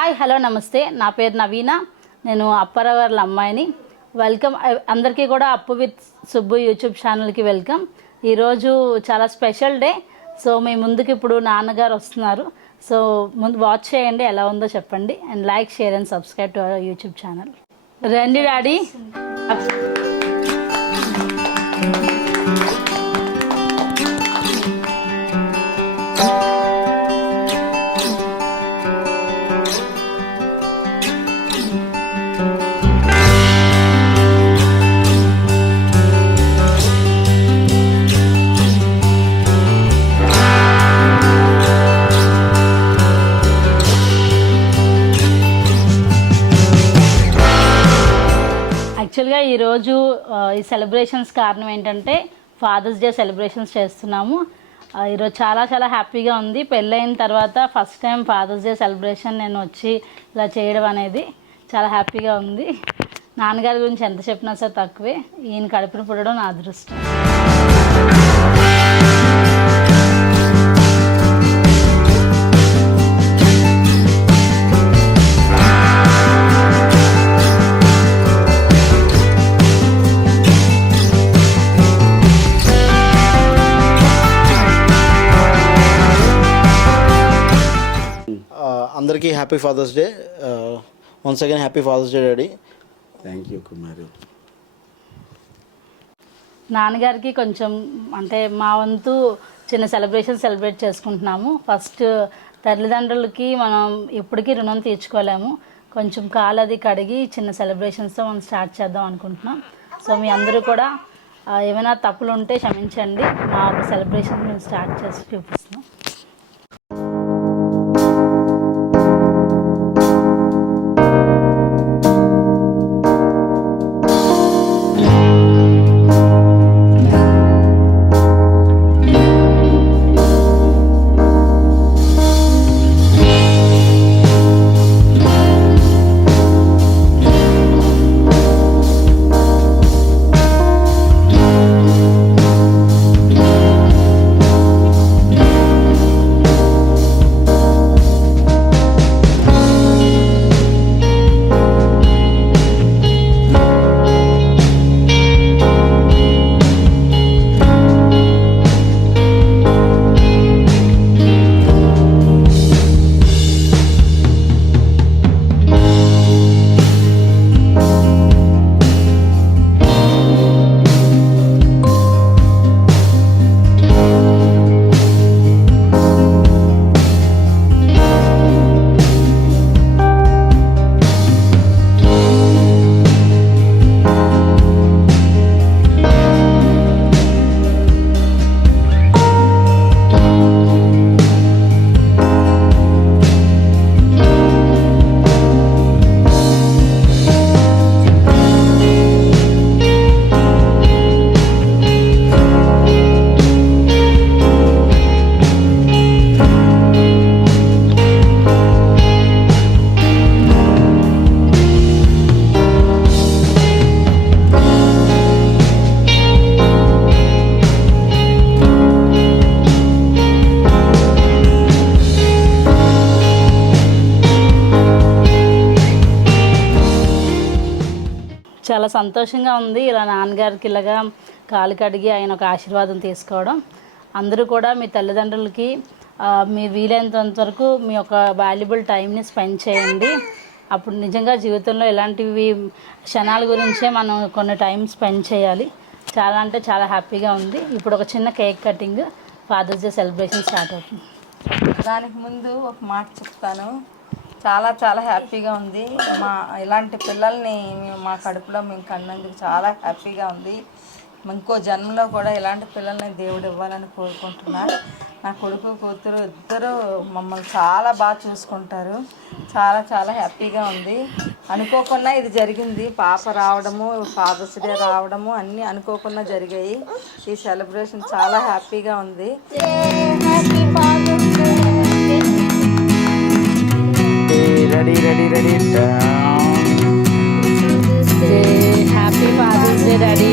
Hi hello నమస్తే. నా పేరు నవీన. నేను అప్పారావు గారి అమ్మాయిని. వెల్కమ్ అందరికీ కూడా అప్పు విత్ సుబ్బు యూట్యూబ్ ఛానల్కి వెల్కమ్. ఈరోజు చాలా స్పెషల్ డే. సో మీ ముందుకు ఇప్పుడు నాన్నగారు వస్తున్నారు. సో ముందు వాచ్ చేయండి, ఎలా ఉందో చెప్పండి. And like, share and subscribe to our YouTube channel. రండి డాడీ. యాక్చువల్గా ఈరోజు ఈ సెలబ్రేషన్స్ కారణం ఏంటంటే ఫాదర్స్ డే సెలబ్రేషన్స్ చేస్తున్నాము. ఈరోజు చాలా చాలా హ్యాపీగా ఉంది. పెళ్ళైన తర్వాత first time father's day celebration నేను వచ్చి ఇలా చేయడం అనేది చాలా హ్యాపీగా ఉంది. నాన్నగారి గురించి ఎంత చెప్పినా సరే తక్కువే. ఈయన కడుపును పుట్టడం నా అదృష్టం. అందరికీ happy fathers Day. Once again happy fathers day daddy. Thank you Kumar. నాన్నగారికి కొంచెం అంటే మా వంతు చిన్న సెలబ్రేట్ చేసుకుంటున్నాము. ఫస్ట్ తల్లిదండ్రులకి మనం ఎప్పటికీ రుణం తీర్చుకోలేము. కొంచెం కాలది కడిగి చిన్న సెలబ్రేషన్స్తో మనం స్టార్ట్ చేద్దాం అనుకుంటున్నాం. సో మీ అందరూ కూడా ఏమైనా తప్పులు ఉంటే క్షమించండి. మా సెలబ్రేషన్ మేము స్టార్ట్ చేసి చూపిస్తున్నాం. చాలా సంతోషంగా ఉంది ఇలా నాన్నగారికి ఇలాగా కాలు కడిగి ఆయన ఒక ఆశీర్వాదం తీసుకోవడం. అందరూ కూడా మీ తల్లిదండ్రులకి మీరు వీలైనంత వరకు మీ యొక్క వాల్యుబుల్ టైంని స్పెండ్ చేయండి. అప్పుడు నిజంగా జీవితంలో ఇలాంటివి క్షణాల గురించే మనం కొన్ని టైం స్పెండ్ చేయాలి. చాలా అంటే చాలా హ్యాపీగా ఉంది. ఇప్పుడు ఒక చిన్న cake cutting, father's day celebration start అవుతుంది. దానికి ముందు ఒక మాట చెప్తాను. చాలా చాలా హ్యాపీగా ఉంది. ఇలాంటి పిల్లల్ని మా కడుపులో మేము కన్నందుకు చాలా హ్యాపీగా ఉంది. ఇంకో జన్మలో కూడా ఇలాంటి పిల్లల్ని దేవుడు ఇవ్వాలని కోరుకుంటున్నాను. నా కొడుకు కూతురు ఇద్దరు మమ్మల్ని చాలా బాగా చూసుకుంటారు. చాలా చాలా హ్యాపీగా ఉంది. అనుకోకుండా ఇది జరిగింది. పాప రావడము, ఫాదర్స్ డే రావడము అన్నీ అనుకోకుండా జరిగాయి. ఈ సెలబ్రేషన్ చాలా హ్యాపీగా ఉంది. Ready ready ready happy fathers day daddy.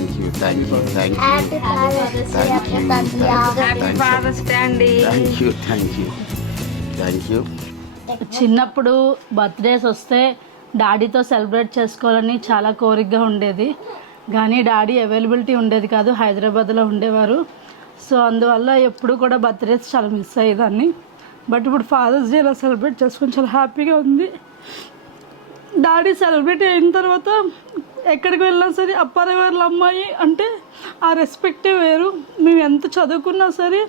Thank you thank you thank you happy fathers day అక్క తండ్రి హ్యాపీ ఫాదర్స్ డే అండి. Thank you thank you thank you. చిన్నప్పుడు బర్త్డేస్ వస్తే డాడీతో సెలబ్రేట్ చేసుకోవాలని చాలా కోరికగా ఉండేది, కానీ డాడీ అవైలబిలిటీ ఉండేది కాదు, హైదరాబాద్లో ఉండేవారు. సో అందువల్ల ఎప్పుడు కూడా బర్త్డేస్ చాలా మిస్ అయ్యేదాన్ని. బట్ ఇప్పుడు ఫాదర్స్ డే ఇలా సెలబ్రేట్ చేసుకొని చాలా హ్యాపీగా ఉంది. డాడీ సెలబ్రేట్ అయిన తర్వాత ఎక్కడికి వెళ్ళినా సరే అప్పారావు వాళ్ళ అమ్మాయి అంటే ఆ రెస్పెక్టే వేరు. మేము ఎంత చదువుకున్నా సరే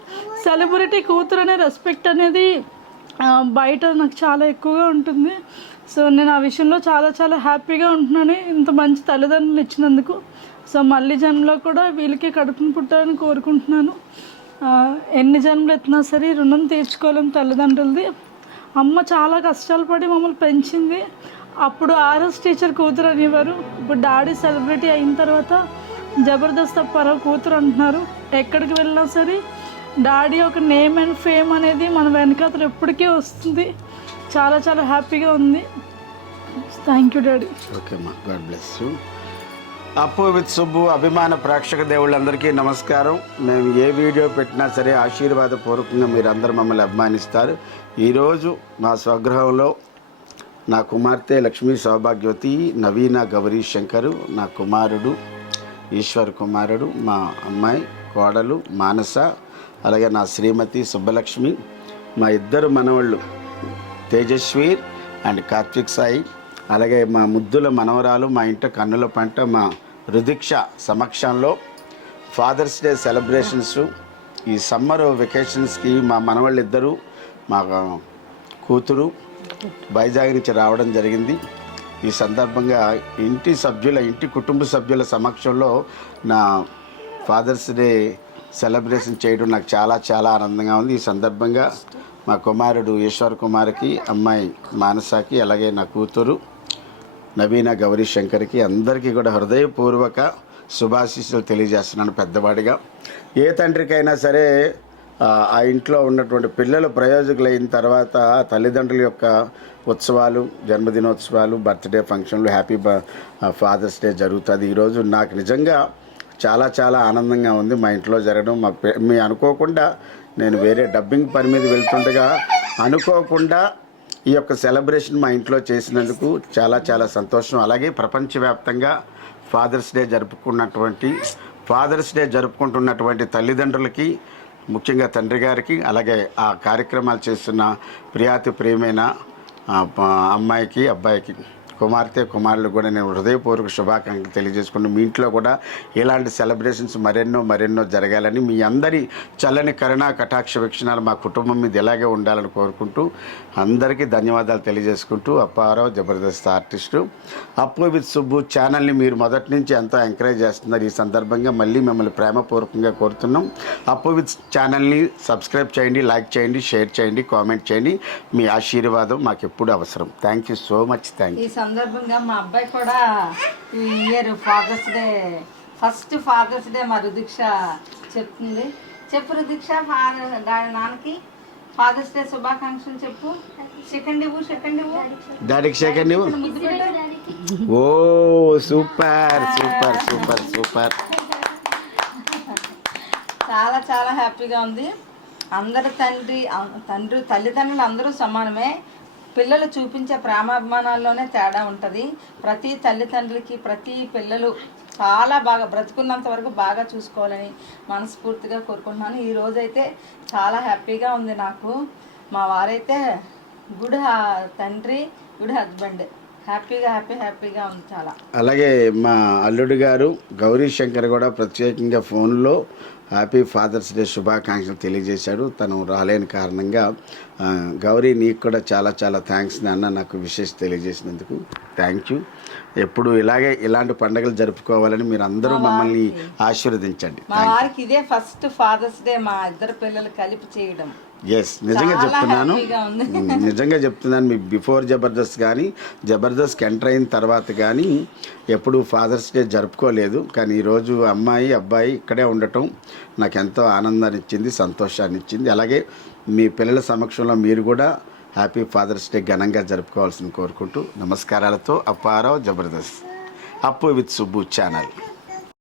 సెలబ్రిటీ కూతురు అనే రెస్పెక్ట్ అనేది బయట నాకు చాలా ఎక్కువగా ఉంటుంది. సో నేను ఆ విషయంలో చాలా చాలా హ్యాపీగా ఉంటున్నాను ఇంత మంచి తల్లిదండ్రులు ఇచ్చినందుకు. సో మళ్ళీ జన్మలో కూడా వీళ్ళకి కడుపును పుట్టాలని కోరుకుంటున్నాను. ఎన్ని జన్మలు ఎత్తినా సరే రుణం తీర్చుకోలేం తల్లిదండ్రులది. అమ్మ చాలా కష్టాలు పడి మమ్మల్ని పెంచింది. అప్పుడు ఆర్ఎస్ టీచర్ కూతురు అనేవారు, ఇప్పుడు డాడీ సెలబ్రిటీ అయిన తర్వాత జబర్దస్త్ అప్పారావు కూతురు అంటున్నారు. ఎక్కడికి వెళ్ళినా సరే డాడీ ఒక నేమ్ అండ్ ఫేమ్ అనేది మన వెనకాతలు ఎప్పటికీ వస్తుంది. చాలా చాలా హ్యాపీగా ఉంది. Thank you daddy. ఓకే అమ్మా, గాడ్ బ్లెస్ యూ. అప్పు విత్ సుబ్బు అభిమాన ప్రేక్షక దేవుళ్ళందరికీ నమస్కారం. మేము ఏ వీడియో పెట్టినా సరే ఆశీర్వాదపూర్వకంగా మీరు అందరూ మమ్మల్ని అభిమానిస్తారు. ఈరోజు మా స్వగృహంలో నా కుమార్తె లక్ష్మీ సౌభాగ్యవతి, నవీన గౌరీ శంకరు, నా కుమారుడు ఈశ్వర్ కుమారుడు, మా అమ్మాయి కోడలు మానస, అలాగే నా శ్రీమతి సుబ్బలక్ష్మి, మా ఇద్దరు మనవళ్ళు తేజస్వీర్ అండ్ కార్తిక్ సాయి, అలాగే మా ముద్దుల మనవరాలు, మా ఇంట కన్నుల పంట మా రుదిక్ష సమక్షంలో ఫాదర్స్ డే సెలబ్రేషన్స్ ఈ సమ్మర్ వెకేషన్స్కి మా మనవాళ్ళు ఇద్దరు మా కూతురు వైజాగ్ నుంచి రావడం జరిగింది. ఈ సందర్భంగా ఇంటి కుటుంబ సభ్యుల సమక్షంలో నా ఫాదర్స్ డే సెలబ్రేషన్ చేయడం నాకు చాలా చాలా ఆనందంగా ఉంది. ఈ సందర్భంగా మా కుమారుడు ఈశ్వర్ కుమార్కి, అమ్మాయి మానసాకి, అలాగే నా కూతురు నవీన గౌరీ శంకర్కి అందరికీ కూడా హృదయపూర్వక శుభాశీస్సులు తెలియజేస్తున్నాను. పెద్దవాడిగా ఏ తండ్రికైనా సరే ఆ ఇంట్లో ఉన్నటువంటి పిల్లలు ప్రయోజకులైన తర్వాత తల్లిదండ్రుల యొక్క ఉత్సవాలు, జన్మదినోత్సవాలు, బర్త్డే ఫంక్షన్లు, హ్యాపీ ఫాదర్స్ డే జరుగుతుంది. ఈరోజు నాకు నిజంగా చాలా చాలా ఆనందంగా ఉంది మా ఇంట్లో జరగడం. మీ అనుకోకుండా నేను వేరే డబ్బింగ్ పని మీద వెళ్తుండగా అనుకోకుండా ఈ యొక్క సెలబ్రేషన్ మా ఇంట్లో చేసినందుకు చాలా చాలా సంతోషం. అలాగే ప్రపంచవ్యాప్తంగా ఫాదర్స్ డే జరుపుకుంటున్నటువంటి తల్లిదండ్రులకి, ముఖ్యంగా తండ్రి గారికి, అలాగే ఆ కార్యక్రమాలు చేస్తున్న ప్రియమైన అమ్మాయికి, అబ్బాయికి, కుమారులు కూడా నేను హృదయపూర్వక శుభాకాంక్షలు తెలియజేసుకుంటూ మీ ఇంట్లో కూడా ఇలాంటి సెలబ్రేషన్స్ మరెన్నో జరగాలని, మీ అందరి చల్లని కరుణా కటాక్ష వీక్షణాలు మా కుటుంబం మీద ఇలాగే ఉండాలని కోరుకుంటూ అందరికీ ధన్యవాదాలు తెలియజేసుకుంటూ, అప్పారావు జబర్దస్త్ ఆర్టిస్టు అప్పు విత్ సుబ్బు ఛానల్ని మీరు మొదటి నుంచి ఎంతో ఎంకరేజ్ చేస్తున్నారు. ఈ సందర్భంగా మళ్ళీ మిమ్మల్ని ప్రేమపూర్వకంగా కోరుతున్నాం. అప్పు విత్ ఛానల్ని సబ్స్క్రైబ్ చేయండి, లైక్ చేయండి, షేర్ చేయండి, కామెంట్ చేయండి. మీ ఆశీర్వాదం మాకు ఎప్పుడు అవసరం. Thank you so much. Thank you. సందర్భంగా మా అబ్బాయి కూడా ఈ year father's day, first father's day మా రుదీక్ష చెప్తుంది. చెప్పు రుదీక్ష, నాన్నకి ఫాదర్స్ డే శుభాకాంక్షలు చెప్పు. సెకండ్ ఇవ్వు డాడీకి సెకండ్ ఇవ్వు. ఓ సూపర్ సూపర్ సూపర్ సూపర్. చాలా చాలా హ్యాపీగా ఉంది. అందరు తల్లిదండ్రులు అందరూ సమానమే. పిల్లలు చూపించే ప్రేమాభిమానాల్లోనే తేడా ఉంటుంది. ప్రతి తల్లిదండ్రులకి ప్రతి పిల్లలు చాలా బాగా బ్రతుకున్నంత వరకు బాగా చూసుకోవాలని మనస్ఫూర్తిగా కోరుకుంటున్నాను. ఈరోజైతే చాలా హ్యాపీగా ఉంది నాకు. మా వారైతే గుడ్ తండ్రి, గుడ్ హస్బెండ్. హ్యాపీగా ఉంది చాలా. అలాగే మా అల్లుడు గారు గౌరీ శంకర్ కూడా ప్రత్యేకంగా ఫోన్లో హ్యాపీ ఫాదర్స్ డే శుభాకాంక్షలు తెలియజేశాడు. తను రాలేని కారణంగా గౌరీ నీకు కూడా చాలా చాలా థ్యాంక్స్ నాన్న, నాకు విశేష తెలియజేసినందుకు థ్యాంక్ యూ. ఎప్పుడు ఇలాంటి పండుగలు జరుపుకోవాలని మీరు అందరూ మమ్మల్ని ఆశీర్వదించండి. మా వారికి ఇదే ఫస్ట్ ఫాదర్స్ డే మా ఇద్దరు పిల్లలు కలిపి చేయడం. ఎస్, నిజంగా చెప్తున్నాను మీ బిఫోర్ జబర్దస్త్ కానీ జబర్దస్త్కి ఎంటర్ అయిన తర్వాత కానీ ఎప్పుడు ఫాదర్స్ డే జరుపుకోలేదు. కానీ ఈరోజు అమ్మాయి అబ్బాయి ఇక్కడే ఉండటం నాకు ఎంతో ఆనందాన్ని ఇచ్చింది, సంతోషాన్ని ఇచ్చింది. అలాగే మీ పిల్లల సమక్షంలో మీరు కూడా హ్యాపీ ఫాదర్స్ డే ఘనంగా జరుపుకోవాల్సింది కోరుకుంటూ నమస్కారాలతో అప్పారావు జబర్దస్త్ అప్పు విత్ సుబ్బు ఛానల్.